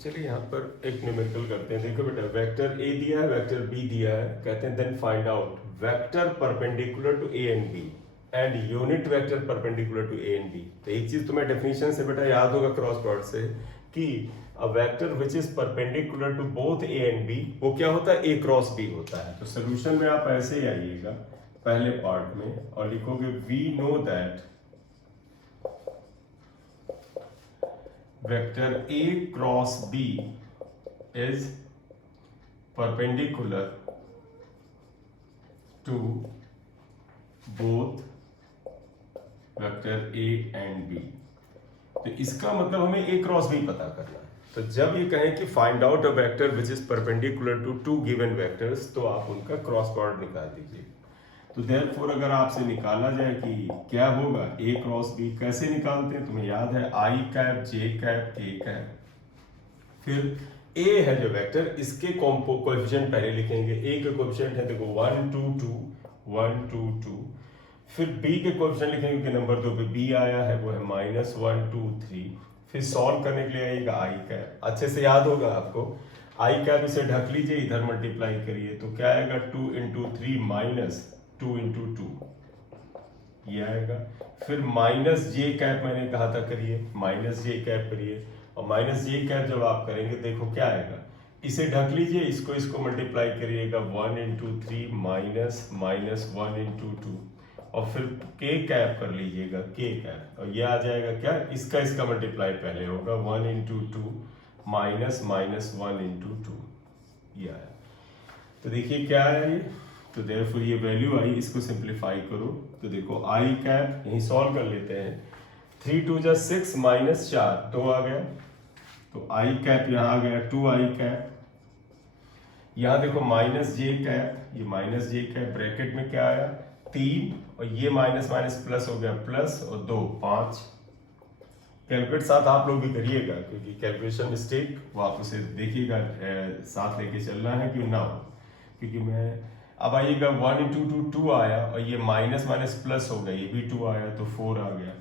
चलिए यहाँ पर एक न्यूमेरिकल करते हैं। देखो बेटा, वेक्टर ए दिया है, वेक्टर बी दिया है, कहते हैं then find out vector perpendicular to A and B and unit vector perpendicular to A and B. तो एक चीज तुम्हें डेफिनेशन से बेटा याद होगा क्रॉस प्रोडक्ट से कि a vector which is perpendicular to both A and B वो क्या होता है, ए क्रॉस बी होता है। तो सोल्यूशन में आप ऐसे ही आइएगा पहले पार्ट में और लिखोगे we know that vector A cross B is perpendicular to both vector A and B। तो इसका मतलब हमें A क्रॉस B पता करना है। तो जब ये कहें कि find out a vector which is perpendicular to two given vectors, तो आप उनका क्रॉस प्रोडक्ट निकाल दीजिए। तो देयरफॉर अगर आपसे निकाला जाए कि क्या होगा ए क्रॉस बी, कैसे निकालते हैं तुम्हें याद है, आई कैप जे कैप के कैप, फिर ए है जो वेक्टर इसके कोएफिशिएंट पहले लिखेंगे। ए के कोएफिशिएंट है देखो 1 2 2 1 2 2, फिर बी के कोएफिशिएंट लिखेंगे कि नंबर 2 पे बी आया है वो है -1 2 3, फिर सॉल्व करने के लिए आएगा आई कैप। अच्छे से याद होगा आपको, आई कैप इसे ढक लीजिए, इधर मल्टीप्लाई करिए तो क्या आएगा 2 × 3 -2 × 2 ये आएगा। फिर माइनस जे कैप मैंने कहा था करिए, माइनस जे कैप करिए और माइनस जे कैप जब आप करेंगे देखो क्या आएगा, इसे ढक लीजिए, इसको मल्टीप्लाई करिएगा 1 × 3 -1 × 2 और फिर के कैप कर लीजिएगा के कैप और ये आ जाएगा क्या, इसका मल्टीप्लाई पहले होगा 1 × 2 -1 × 2 ये आया। तो देखिए क्या है ये, तो देयरफॉर ये वैल्यू आई, इसको सिंप्लीफाई करो तो देखो आई कैप यही सॉल्व कर लेते हैं, 3 2 जा 6 -4 2 आ गया, तो आई कैप यहाँ आ गया 2 आई कैप, यहाँ देखो माइनस जे कैप, ये माइनस जे कैप ब्रैकेट में क्या आया 3 और ये माइनस माइनस प्लस हो गया प्लस और 2 5। कैलकुलेट साथ आप लोग भी करिएगा क्योंकि कैलकुलेशन मिस्टेक वो आप उसे देखिएगा, साथ लेके चलना है कि ना हो, क्योंकि मैं अब आइएगा 1 × 2 2 आया और ये माइनस माइनस प्लस हो गया, ये भी 2 आया तो 4 आ गया।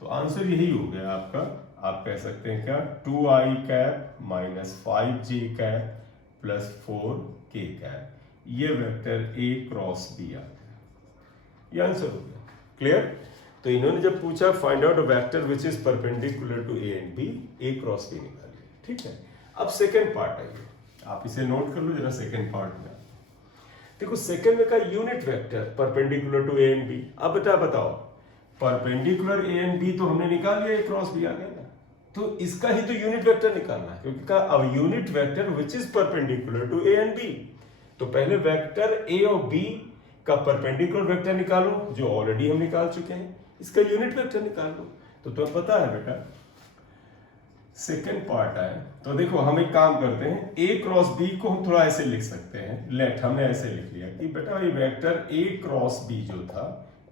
तो आंसर यही हो गया आपका, आप कह सकते हैं क्या 2i cap -5j cap +4 k cap, ये वेक्टर a क्रॉस b आ गया, ये आंसर हो गया। क्लियर? तो इन्होंने जब पूछा find out a vector which is perpendicular to A and B, A cross B निकालिए। ठीक है, अब सेकेंड पार्ट आइए, आप इसे नोट कर लो जरा सेकेंड पार्ट में। देखो सेकेंड में का unit vector perpendicular to A and B. अब बेटा बताओ, परपेंडिकुलर ए एंड बी तो हमने निकाल लिया, ए क्रॉस बी आ गया ना, तो इसका ही तो यूनिट वेक्टर निकालना है, क्योंकि का अब unit vector which is perpendicular to A and B. तो पहले वेक्टर ए और बी का परपेंडिकुलर वेक्टर निकालो, जो ऑलरेडी हम निकाल चुके हैं, इसका यूनिट वेक्टर निकाल लो। तो तुम्हें पता है बेटा सेकेंड पार्ट है, तो देखो हम एक काम करते हैं, ए क्रॉस बी को हम थोड़ा ऐसे लिख सकते हैं, लेट हमने ऐसे लिख लिया कि बेटा ये वेक्टर ए क्रॉस बी जो था,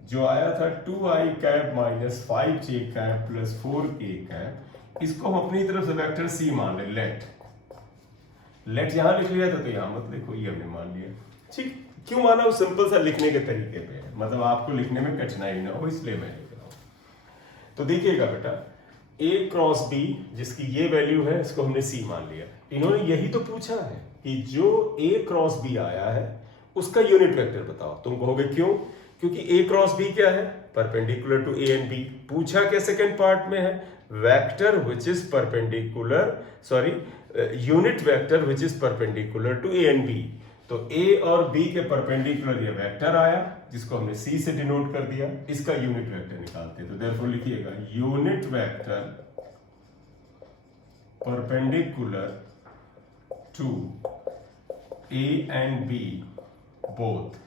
जो आया था 2i cap -5j cap +4 k cap, इसको हम अपनी तरफ से वेक्टर सी मान ले, लेट यहां लिख लिया था तो यहां मत लिखो, ये हमने मान लिया। ठीक, क्यों माना, वो सिंपल सा लिखने के तरीके पे है, मतलब आपको लिखने में कठिनाई ना हो इसलिए मैं लिख रहा हूं। तो देखिएगा बेटा a क्रॉस b जिसकी ये वैल्यू है, इसको हमने c मान लिया। इन्होंने यही तो पूछा है कि जो a क्रॉस b आया है उसका यूनिट वेक्टर बताओ। तुम कहोगे क्यों, क्योंकि a क्रॉस b क्या है, perpendicular to a and b। पूछा क्या सेकंड पार्ट में है, vector which is perpendicular, sorry unit vector which is perpendicular to a and b। तो a और b के परपेंडिकुलर ये वेक्टर आया जिसको हमने c से डिनोट कर दिया, इसका यूनिट वेक्टर निकालते हैं। तो देयरफॉर लिखिएगा unit vector perpendicular to a and b both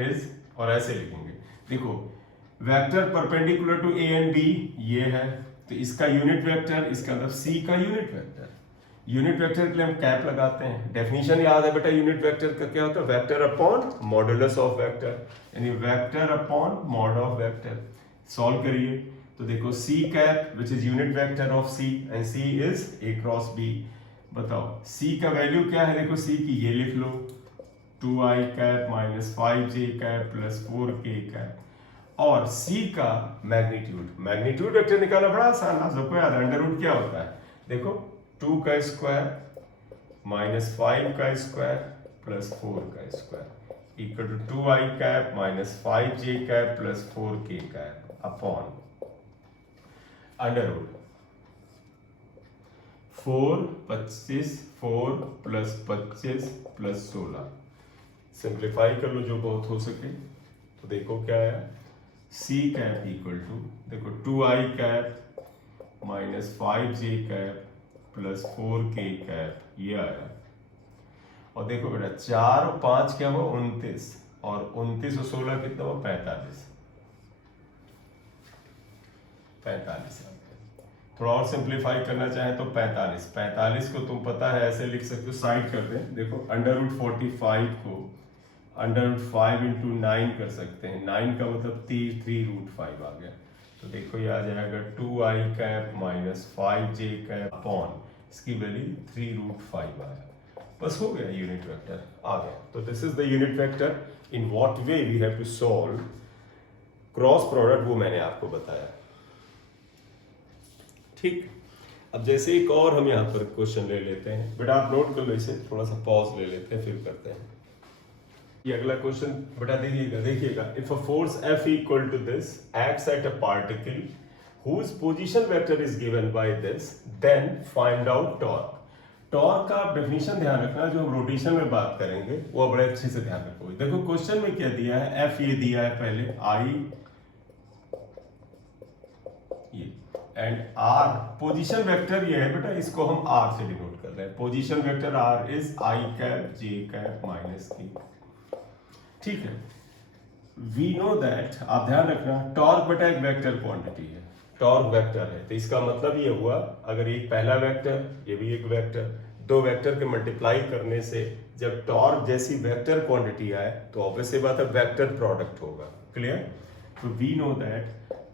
is, और ऐसे लिखेंगे, देखो vector perpendicular to a and b ये है, तो इसका यूनिट वेक्टर, इसका मतलब c का यूनिट वेक्टर। यूनिट वेक्टर के लिए हम कैप लगाते हैं, डेफिनेशन याद है बेटा यूनिट वेक्टर का क्या होता है, vector upon modulus of vector, यानी vector upon mod of vector. Solve करिए तो देखो c cap which is unit vector of c and c is a cross b। बताओ c का वैल्यू क्या है, देखो c की ये लिख लो 2i cap -5j cap +4 k cap, और c का मैग्नीट्यूड, मैग्नीट्यूड वेक्टर निकालना बड़ा आसान है, सबको याद है, अंडर रूट क्या होता है, देखो 2 का स्क्वायर माइनस 5 का स्क्वायर प्लस 4 का square equal to 2i cap minus 5j cap plus 4k cap upon under root 4 plus 25 plus 16। Simplify कर लो जो बहुत हो सके। तो देखो क्या है, c कैप इक्वल टू देखो 2i cap minus 5j cap plus 4k cap ये आया। और देखो बेटा 4 और 5 क्या हुआ 29 और 29 और 16 कितना हुआ 45 आ गया। थोड़ा और सिंप्लीफाई करना चाहे तो 45 को तुम पता है ऐसे लिख सकते हो, साइड कर दें। देखो अंडर रूट 45 को अंडर रूट 5 इंटू 9 कर सकते हैं। 9 का मतलब 3 रूट 5 आ गया। तो देखो ये आ जाएगा 2i cap minus 5j cap upon इसकी वैल्यू 3 रूट 5 आया। बस हो गया, यूनिट वेक्टर आ गया। तो this is the unit vector. In what way we have to solve cross product वो मैंने आपको बताया। ठीक, अब जैसे एक और हम यहाँ पर क्वेश्चन ले लेते हैं। बेटा आप नोट कर लो इसे, थोड़ा सा पॉज ले लेते हैं फिर करते हैं। ये अगला क्वेश्चन बेटा देखिएगा if a force F equal to this acts at a particle whose position vector is given by this, then find out torque। Torque का आप डेफिनेशन ध्यान रखना, जो हम रोटेशन में बात करेंगे वो बड़े अच्छे से ध्यान रखो। देखो क्वेश्चन में क्या दिया है, F ये दिया है पहले, I ये एंड R पोजीशन वेक्टर ये है बेटा, इसको हम R से डिनोट कर रहे हैं। Position vector R is I cap j cap minus k। ठीक है, वी नो दैट, आप ध्यान रखना टॉर्क बेटा एक वेक्टर क्वांटिटी है, टॉर्क वेक्टर है। तो इसका मतलब ये हुआ अगर एक पहला वेक्टर ये भी एक वेक्टर, दो वेक्टर के मल्टीप्लाई करने से जब टॉर्क जैसी वेक्टर क्वांटिटी आए तो ऑब्वियस सी बात है वेक्टर प्रोडक्ट होगा। क्लियर? तो we know that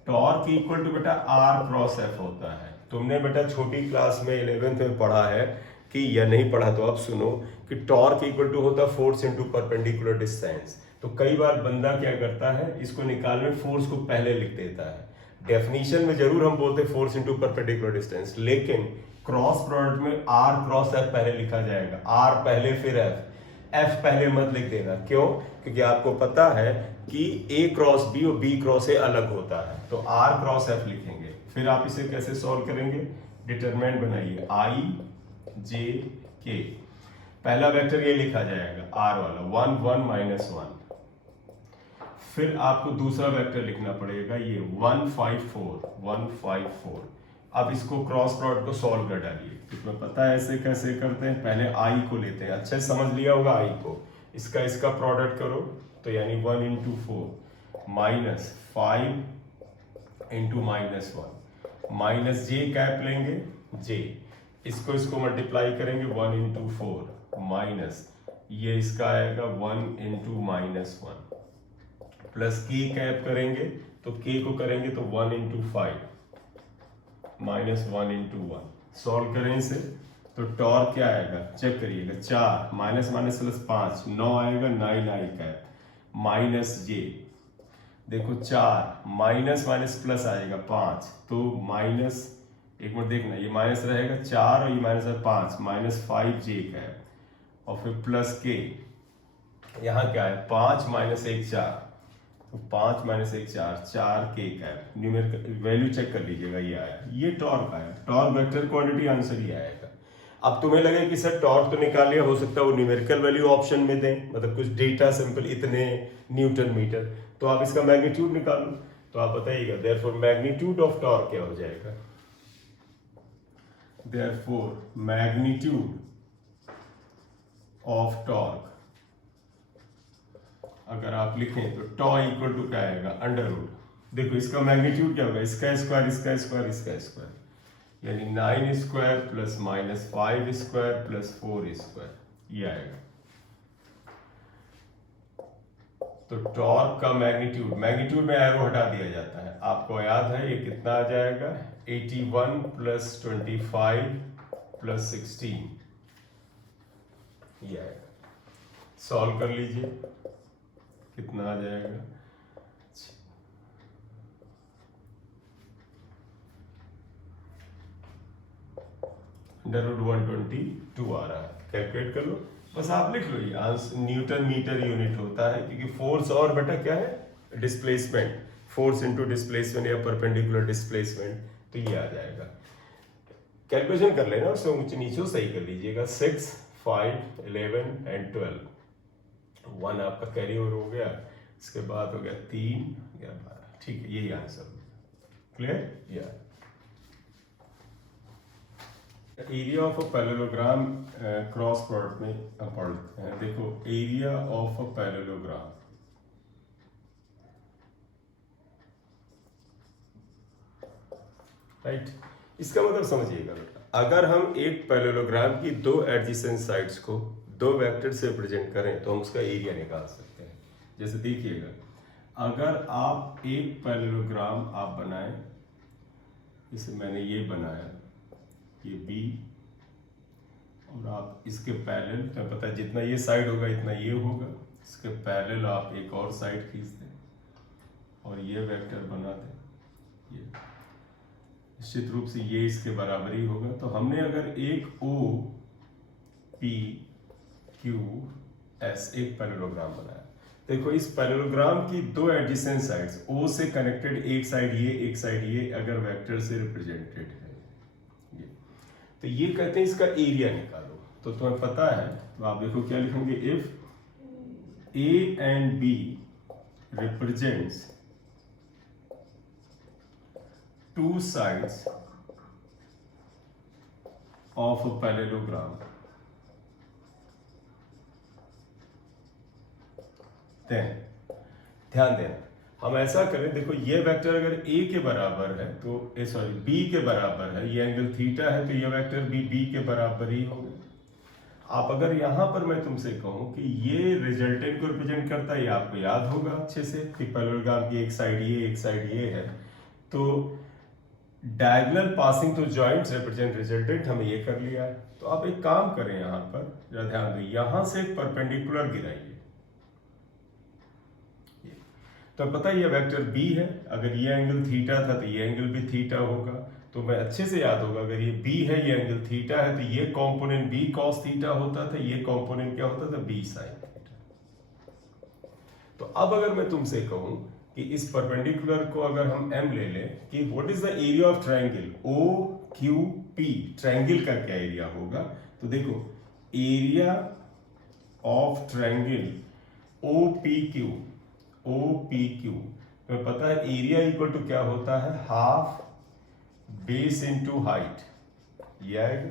torque equal to बेटा R क्रॉस F होता है। तुमने बेटा छोटी क्लास में 11th में पढ़ा है कि, या नहीं पढ़ा तो अब सुनो, कि टॉर्क इक्वल टू होता है फोर्स इनटू परपेंडिकुलर डिस्टेंस। तो कई बार बंदा क्या करता है, इसको निकालने फोर्स को पहले लिख देता है। डेफिनेशन में जरूर हम बोलते हैं फोर्स इनटू परपेंडिकुलर डिस्टेंस, लेकिन क्रॉस प्रोडक्ट में R क्रॉस F पहले लिखा जाएगा। R पहले फिर F पहले मत लिख देना। क्यों? क्योंकि आपको पता है कि A क्रॉस B और B क्रॉस A अलग होता है। तो R क्रॉस F लिखेंगे। फिर आप इसे कैसे सॉल्व करेंगे, डिटरमिनेंट बनाइए I J K। पहला वेक्टर ये लिखा जाएगा R वाला 1 1 माइनस 1। फिर आपको दूसरा वेक्टर लिखना पड़ेगा ये 154। अब इसको क्रॉस प्रोडक्ट को सॉल्व कर डालिए। तुम्हें पता है ऐसे कैसे करते हैं, पहले I को लेते हैं, अच्छे समझ लिया होगा I को। इसका प्रोडक्ट करो तो यानी 1 into 4 minus 5 into minus 1 minus j cap लेंगे j, इसको मल्टीप्लाई करेंगे 1 इंटू 4 माइनस ये इसका आएगा 1 into minus 1 plus k cap करेंगे तो k को करेंगे तो 1 इंटू 5 माइनस 1 इंटू 1। सॉल्व करें इसे तो टॉर्क क्या आएगा, चेक करिएगा, 4 माइनस माइनस प्लस 5 9 आएगा 9i कैप माइनस j। देखो 4 माइनस माइनस प्लस आएगा 5, तो माइनस, एक मिनट देखना, ये माइनस रहेगा 4 और ये माइनस है 5 माइनस 5j कैप और फिर प्लस k। यहाँ क्या है 5 माइनस 1 4, तो 5 minus 1 4 k cap. Numerical value check कर लीजिएगा, ये आया, ये टॉर्क आया। टॉर्क वेक्टर क्वांटिटी आंसर ही आएगा। अब तुम्हें लगे कि सर टॉर्क तो निकाल लिया, हो सकता है वो न्यूमेरिकल वैल्यू ऑप्शन में दें, मतलब कुछ डेटा सिंपल इतने न्यूटन मीटर, तो आप इसका मैग्नीट्यूड निकालो। तो आप बताइएगा देयरफॉर मैग्नीट्यूड ऑफ टॉर्क क्या हो जाएगा, देयरफॉर मैग्नीट्यूड ऑफ टॉर्क अगर आप लिखें तो टॉ इक्वल टू क्या आएगा, अंडर रूट। देखो इसका मैग्नीट्यूड क्या होगा, इसका स्क्वायर इसका स्क्वायर इसका स्क्वायर, यानी 9 square plus minus 5 square plus 4 square, ये आएगा। तो टॉर्क का मैग्नीट्यूड में एरो हटा दिया जाता है। आपको याद है ये कितना आ जाएगा, 81 प्लस 25 प्लस 16, ये आएगा। सॉल्व कर लीजिए कितना आ जाएगा, √122 आ रहा है। कैलकुलेट कर लो, बस आप लिख लो ये आंसर न्यूटन मीटर यूनिट होता है, क्योंकि फोर्स और बेटा क्या है, डिस्प्लेसमेंट, फोर्स इनटू डिस्प्लेसमेंट या परपेंडिकुलर डिस्प्लेसमेंट, तो ये आ जाएगा। कैलकुलेशन कर लेना, उसको ऊंचे नीचे सही कर लीजिएगा। 6, 5, 11 एंड 12, 1 आपका कैरी ओवर हो गया, इसके बाद हो गया 3 या 12, ठीक है, यही आंसर। क्लियर? या area of a parallelogram cross product में पढ़ते हैं। देखो area of a parallelogram, right, इसका मतलब समझिएगा बेटा, अगर हम एक पैरेललोग्राम की दो एडजेसेंट साइड्स को दो वेक्टर से रिप्रेजेंट करें तो हम उसका एरिया निकाल सकते हैं। जैसे देखिएगा, अगर आप एक पैरेललोग्राम आप बनाएं, जैसे मैंने ये बनाया, ये बी, और आप इसके पैरेलल, तो पता है जितना ये साइड होगा इतना ये होगा, इसके पैरेलल आप एक और साइड खींच दें और ये वेक्टर बना दें, ये निश्चित रूप से ये इसके बराबर ही होगा। तो हमने अगर एक ओ पी क्यू एस एक पैरेललोग्राम बनाया, देखो इस पैरेललोग्राम की दो एडजेसेंट साइड्स ओ से कनेक्टेड, एक साइड ये एक साइड ये, अगर वेक्टर से रिप्रेजेंटेड है ये, तो ये कहते हैं इसका एरिया निकालो। तो तुम्हें पता है, तो आप देखो क्या लिखेंगे, if A and B represents two sides of a parallelogram, then ध्यान देना, हम ऐसा करें, देखो ये वेक्टर अगर a के बराबर है तो b के बराबर है, ये एंगल थीटा है, तो ये वेक्टर भी b के बराबर ही होगा। आप अगर यहां पर मैं तुमसे कहूं कि ये रिजल्टेंट को रिप्रेजेंट करता है, ये आपको याद होगा अच्छे से कि पैरेललोग्राम की एक साइड ये एक साइड ये है, तो diagonal passing to joints represent resultant, हमें ये कर लिया है। तो आप एक काम करें, यहां पर जरा ध्यान दो, यहां से परपेंडिकुलर गिराइए, तो पता है ये वेक्टर b है, अगर ये एंगल थीटा था तो ये एंगल भी थीटा होगा, तो मैं अच्छे से याद होगा, अगर ये b है, ये एंगल थीटा है, तो ये कंपोनेंट b cos थीटा होता था, ये कंपोनेंट क्या होता था, b sin थीटा। तो अब अगर मैं तुमसे कहूं कि इस परपेंडिकुलर को अगर हम m ले लें कि what is the area of triangle OQP, triangle का क्या एरिया होगा, तो देखो एरिया ऑफ ट्रायंगल OPQ, तो पता है एरिया इक्वल टू क्या होता है, हाफ बेस इनटू हाइट, ये आएगा।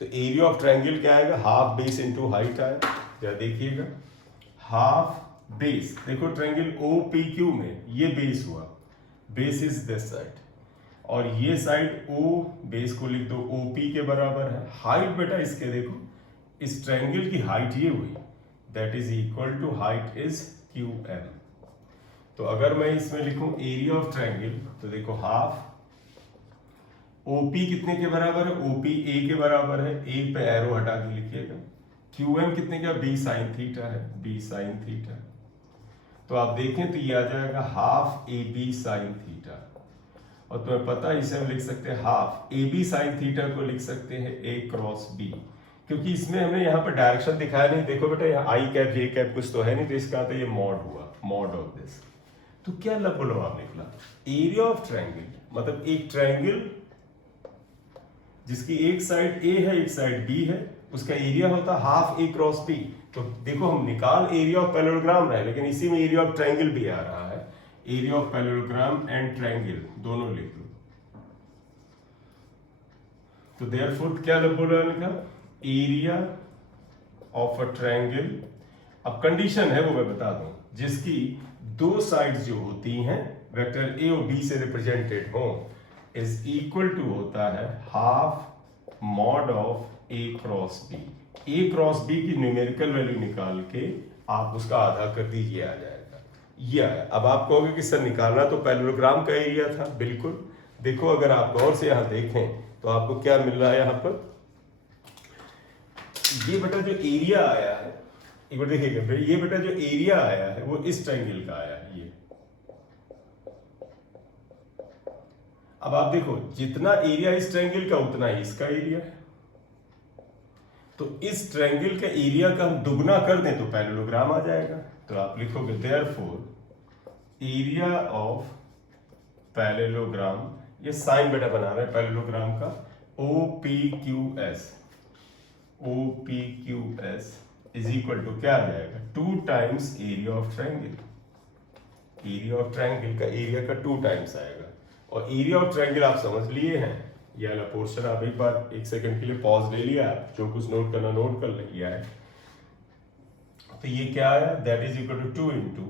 तो एरिया ऑफ ट्रायंगल क्या आएगा, हाफ बेस इनटू हाइट आएगा। क्या देखिएगा, हाफ बेस, देखो ट्रायंगल OPQ में ये बेस हुआ, बेस इज दिस साइड, और ये साइड O बेस को लिख दो OP के बराबर है। हाइट बेटा इसके देखो, इस ट्रायंगल की हाइट ये हुई, that is equal to height is QM। तो अगर मैं इसमें लिखूं एरिया ऑफ ट्रायंगल, तो देखो हाफ OP कितने के बराबर है, OP A के बराबर है, A पे एरो हटा के लिखिएगा, QM कितने का, B sin थीटा है, B sin थीटा। तो आप देखें तो ये आ जाएगा हाफ AB sin थीटा, और तुम्हें पता है इसे हम लिख सकते हैं हाफ AB sin थीटा को लिख सकते हैं A क्रॉस B, क्योंकि इसमें हमने यहाँ पर डायरेक्शन दिखाया नहीं। देखो बेटा यहाँ I कैप J कैप कुछ तो है नहीं, तो इसका तो ये मॉड हुआ, मॉड ऑफ दिस। तो क्या लंबा निकला, एरिया ऑफ ट्रायंगल मतलब एक ट्रायंगल जिसकी एक साइड A है एक साइड B है, उसका एरिया होता हाफ A क्रॉस B। तो देखो हम निकाल एरिया ऑफ पैरेललोग्राम रहे, लेकिन इसी में एरिया ऑफ ट्रायंगल भी आ रहा है, area of parallelogram and triangle दोनों लिख लो। तो देयरफॉर क्या लंबा निकला, एरिया ऑफ अ ट्रायंगल। अब कंडीशन है वो मैं बता दूं, जिसकी दो साइड्स जो होती हैं वेक्टर A और B से रिप्रेजेंटेड हो, इज इक्वल टू होता है half mod of A cross B। A cross B की न्यूमेरिकल वैल्यू निकाल के आप उसका आधा कर दीजिए, आ जाएगा ये आया। अब आप कहोगे कि सर निकालना तो पैरेललोग्राम का एरिया था, बिल्कुल। देखो अगर आप गौर से यहां देखें तो आपको क्या मिल रहा है, यहां पर ये बेटा जो एरिया आया है, एक बार देखिएगा, ये बेटा जो एरिया आया है वो इस ट्रायंगल का आया है, ये। अब आप देखो जितना एरिया इस ट्रायंगल का उतना ही इसका एरिया है, तो इस ट्रायंगल का एरिया का हम दुगना कर दें तो पैरेललोग्राम आ जाएगा। तो आप लिखोगे देयरफॉर एरिया ऑफ पैरेललोग्राम, ये साइन बेटा बना रहे हैं पैरेललोग्राम का, OPQS, OPQS is equal to क्या आ जाएगा, 2 times area of triangle. Area of triangle का एरिया का 2 टाइम्स आएगा। और एरिया ऑफ ट्रायंगल आप समझ लिए हैं, ये वाला पोर्शन आप एक बार 1 सेकंड के लिए पॉज ले लिया, जो कुछ नोट करना नोट कर लिया है। तो ये क्या आया, that is equal to 2 into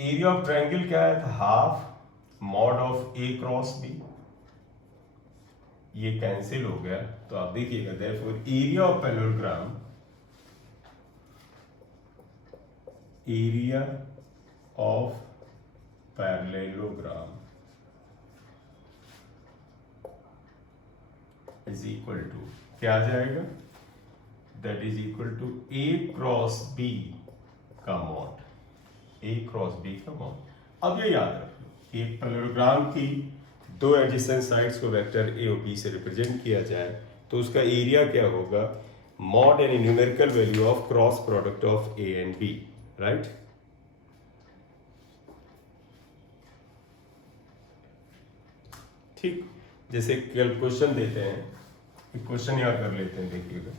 area of triangle क्या आया था, half mod of A cross B। ये कैंसिल हो गया, तो आप देखिएगा therefore area of parallelogram, area of parallelogram is equal to क्या आ जाएगा, that is equal to A cross B का मॉड, A क्रॉस B का मॉड। अब ये याद रखो कि एक पैरेललोग्राम की 2 एडजेसेंट साइड्स को वेक्टर A और B से रिप्रेजेंट किया जाए तो उसका एरिया क्या होगा, मॉड यानी numerical value of cross product of A and B, right. ठीक, जैसे क्वेश्चन देते हैं, क्वेश्चन याद कर लेते हैं, देखिएगा।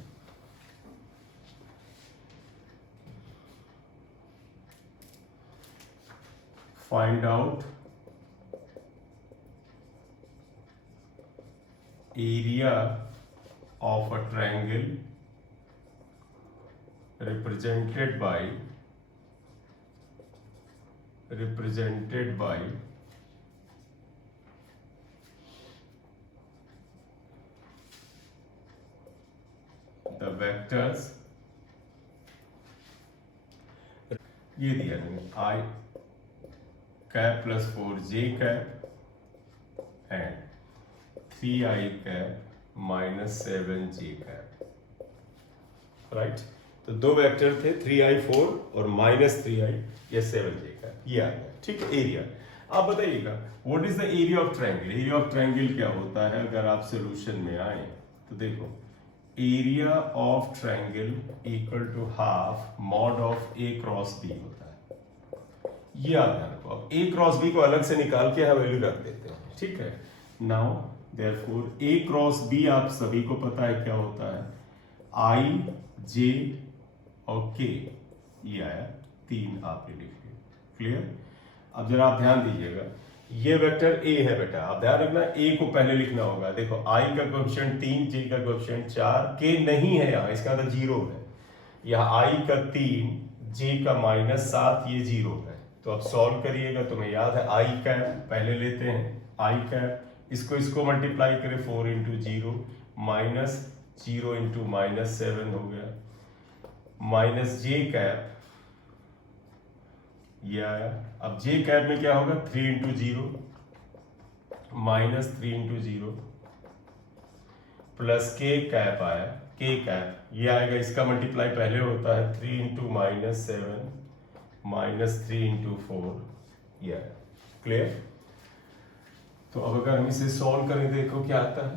Find out area of a triangle represented by the vectors, ये दिया है I cap plus 4j cap and 3I cap minus 7j cap, right. तो 2 वेक्टर थे 3I 4 और माइनस 3I या 7j का, ये आ गया, ठीक है। एरिया आप बताइएगा what is the area of triangle. Area of triangle क्या होता है, अगर आप सॉल्यूशन में आए तो देखो area of triangle equal to half mod of A cross B होता है, ये याद रखो। अब A क्रॉस B को अलग से निकाल के हम वैल्यू रख देते हैं, ठीक है। Now therefore A cross B आप सभी को पता है क्या होता है, I J और K, ये आया 3 आपने लिख लिया, क्लियर। अब जरा आप ध्यान दीजिएगा, ये वेक्टर A है बेटा, आप ध्यान रखना A को पहले लिखना होगा। देखो I का कोएफिशिएंट 3, J का कोएफिशिएंट 4, K नहीं है यहाँ, इसका मतलब 0 है। यहाँ I का 3, J का माइनस 7, ये 0 है। तो अब सॉल्व करिएगा, तुम्हें याद है I कैप पहले लेते हैं, I कैप इसको मल्टीप्लाई करें 4 इंटू 0 माइनस 0 इंटू माइनस 7 हो गया, माइनस J कैप ये आया। अब J कैप में क्या होगा, 3 into 0 minus 3 into 0 plus K cap आया, K कैप ये आएगा, इसका मल्टीप्लाई पहले होता है 3 इंटू माइनस 7 माइनस 3 इंटू 4, ये आया, क्लियर। तो अब अगर हम इसे सॉल्व करें देखो क्या आता है,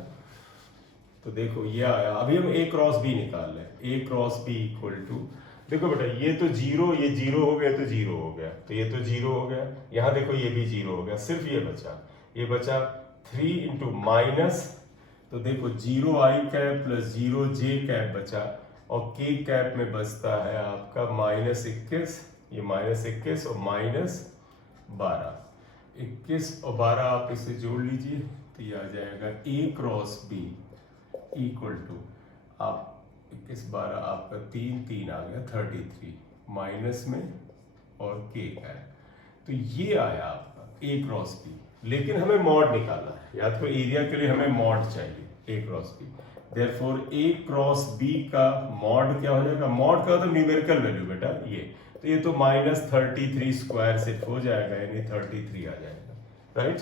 तो देखो ये आया। अभी हम A क्रॉस B निकाल लें, A cross B equal to, देखो बेटा ये तो 0, ये 0 हो गया, तो 0 हो गया, तो ये तो 0 हो गया, यहाँ देखो ये भी 0 हो गया, सिर्फ ये बचा 3 इंटू माइनस, तो देखो 0I cap plus 0J cap बचा, और K कैप में बचता है आपका माइनस 21, ये माइनस 21 और माइनस 12, 21 और 12 आप इसे जोड़ लीजिए तो ये आ जाएगा A cross B equal to, आप 21 12 आपका 3 3 आ गया 33 माइनस में और K का है, तो ये आया आपका A क्रॉस B। लेकिन हमें मॉड निकालना है, याद करो एरिया के लिए हमें मॉड चाहिए A cross B। Therefore A cross B का मॉड क्या हो जाएगा, मॉड का तो न्यूमेरिकल वैल्यू बेटा ये, तो ये तो माइनस 33 स्क्वायर सिर्फ हो जाएगा, यानी 33 आ जाएगा, राइट।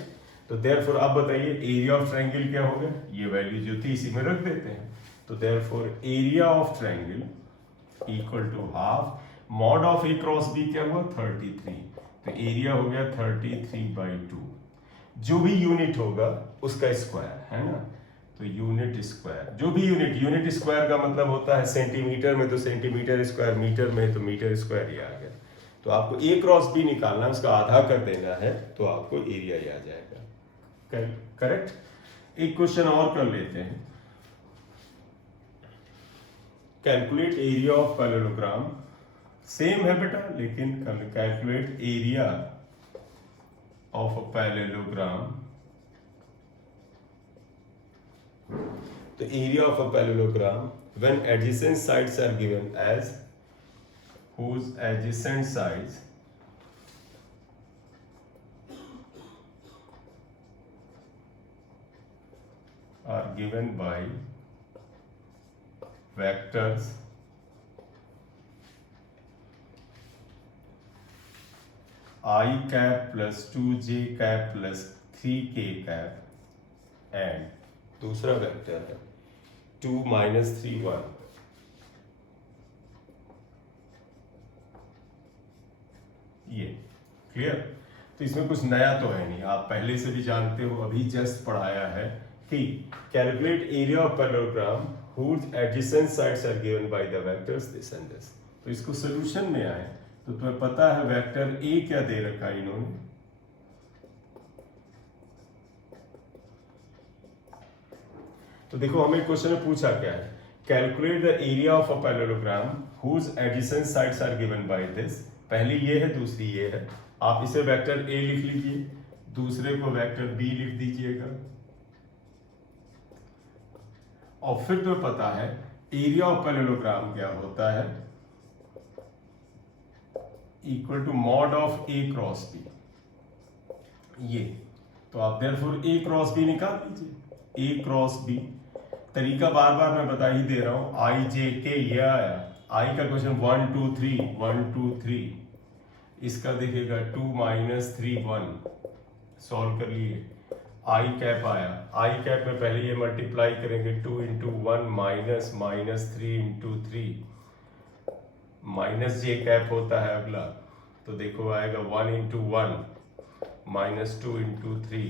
तो देयरफॉर आप बताइए एरिया ऑफ ट्रायंगल क्या होगा, ये वैल्यू जो थी इसी में रख देते हैं। तो therefore area of triangle equal to half mod of A cross B क्या हुआ 33, तो एरिया हो गया 33/2, जो भी यूनिट होगा उसका स्क्वायर है ना। तो यूनिट स्क्वायर, जो भी यूनिट स्क्वायर का मतलब होता है सेंटीमीटर में तो सेंटीमीटर स्क्वायर, मीटर में तो मीटर स्क्वायर, ये आ गया। तो आपको ए क्रॉस बी निकालना है, उसका आधा कर देना है तो आपको एरिया ही आ जाएगा। करेक्ट। एक क्वेश्चन और कर लेते हैं। Calculate area of parallelogram, same है बेटा, लेकिन calculate area of a parallelogram. तो area of a parallelogram when adjacent sides are given as whose adjacent sides are given by vectors I cap plus 2j cap plus 3k cap and दूसरा vector है 2 minus 3 1। ये clear. तो इसमें कुछ नया तो है नहीं, आप पहले से भी जानते हो, अभी जस्ट पढ़ाया है कि calculate area of parallelogram whose adjacent sides are given by the vectors this and this। तो इसको सॉल्यूशन में आए तो तुम्हें पता है वेक्टर ए क्या दे रखा है इन्होंने, तो देखो हमें क्वेश्चन में पूछा क्या है, calculate the area of a parallelogram whose adjacent sides are given by this। पहली ये है, दूसरी ये है, आप इसे वेक्टर ए लिख लीजिए, दूसरे को वेक्टर बी लिख दीजिएगा। और फिर तो पता है एरिया ऑफ पैरेललोग्राम क्या होता है, equal to mod of A cross B. ये तो आप देयरफॉर ए क्रॉस बी निकाल दीजिए, ए क्रॉस बी। तरीका बार बार मैं बता ही दे रहा हूं, आई जे के ये आया, आई का क्वेश्चन 1 2 3 1 2 3, इसका देखिएगा 2 minus 3 1, सॉल्व कर लिए। आई कैप आया, आई कैप में पहले ये मल्टीप्लाई करेंगे 2 into 1 minus minus 3 into 3, minus जे कैप होता है अगला, तो देखो आएगा 1 into 1 minus 2 into 3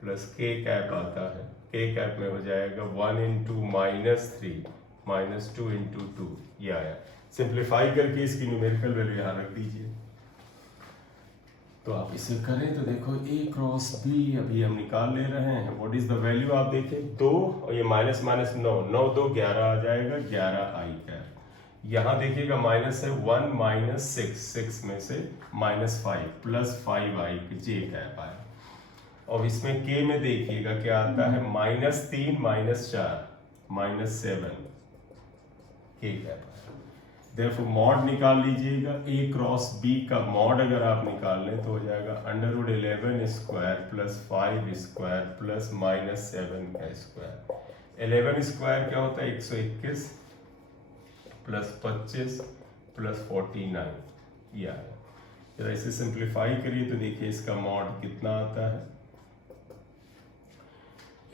प्लस के कैप आता है, के कैप में हो जाएगा 1 into minus 3 minus 2 into 2, ये आया। सिंप्लीफाई करके इसकी न्यूमेरिकल वैल्यू यहाँ रख दीजिए, तो आप इसे करें तो देखो ए क्रॉस बी अभी हम निकाल ले रहे हैं। व्हाट इज द वैल्यू, आप देखें 2 और ये माइनस माइनस 9, 9 2 11 आ जाएगा, 11 आई कैप। यहाँ देखिएगा माइनस है 1 minus 6, 6 में से -5 प्लस 5 आई जे कैप आया। और इसमें के में देखिएगा क्या आता है, -3 -4 -7 के कैप। देयरफॉर मॉड निकाल लीजिएगा, ए क्रॉस बी का मॉड अगर आप निकाल लें तो हो जाएगा √11 स्क्वायर प्लस 5 स्क्वायर प्लस -7 का स्क्वायर। 11 स्क्वायर क्या होता है, 121 प्लस 25 प्लस 49, ये आया। जरा इसे सिंप्लीफाई करिए तो देखिए इसका मॉड कितना आता है,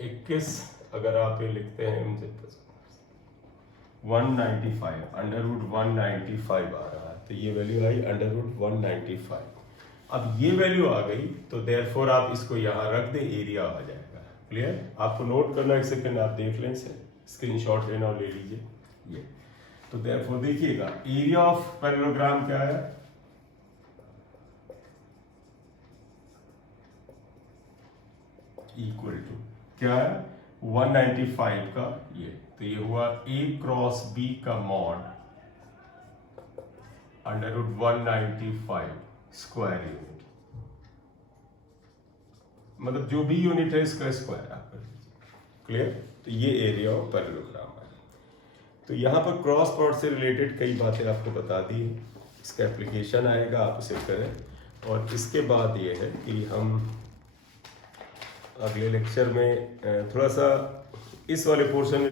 21 अगर आप ये लिखते हैं 195, √195 आ रहा है, तो ये वैल्यू आई √195। अब ये वैल्यू आ गई तो देयरफॉर आप इसको यहाँ रख दें, एरिया आ जाएगा। क्लियर, आपको नोट करना, एक सेकंड आप देख लें, इसे स्क्रीनशॉट लेना और ले लीजिए ये। तो देयरफॉर देखिएगा एरिया ऑफ पैरेललोग्राम क्या है, इक्वल टू क्या है 195 का ये, तो ये हुआ ए क्रॉस बी का मॉड √195 स्क्वायर यूनिट, मतलब जो भी यूनिट है इसका स्क्वायर आप कर लीजिए। क्लियर, तो ये एरिया ऑफ पैरेललोग्राम है। तो यहाँ पर क्रॉस प्रोडक्ट से रिलेटेड कई बातें आपको बता दी, इसका एप्लीकेशन आएगा, आप उसे करें। और इसके बाद ये है कि हम अगले लेक्चर में थोड़ा सा इस वाले पोर्शन में